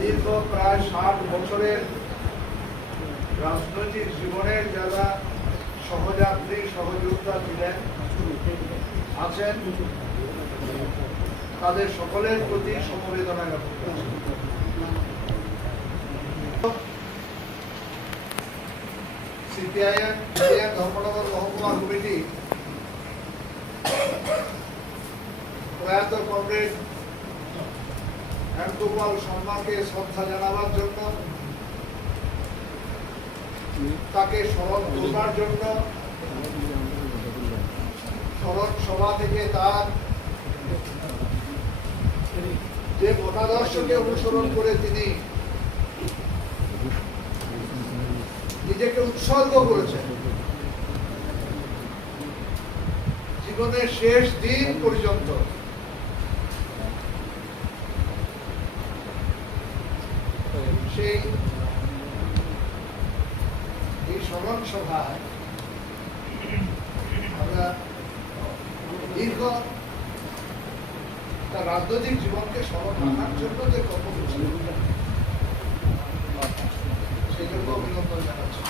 দীর্ঘ প্রায় 60 বছরের রাজনৈতিক জীবনের যারা সহযাত্রী সহযোদ্ধা ছিলেন আছেন, তাদের সকলের প্রতি সমবেদনা জ্ঞাপন করছি। সিপিআইএম ধর্মনগর মহকুমা কমিটি প্রয়াত কমরেড গোপাল শর্মাকে শ্রদ্ধা জানাবার জন্য, তাকে স্মরণ করবার জন্য স্মরণ সভা থেকে তার যে মতাদর্শকে অনুসরণ করে তিনি নিজেকে উৎসর্গ করেছেন, জীবনের শেষ দিন পর্যন্ত এই স্মরণ সভায় আমরা দীর্ঘ তার রাজনৈতিক জীবনকে স্মরণ রাখার জন্য যে কর্মসূচি, সেই জন্য অভিনন্দন জানাচ্ছি।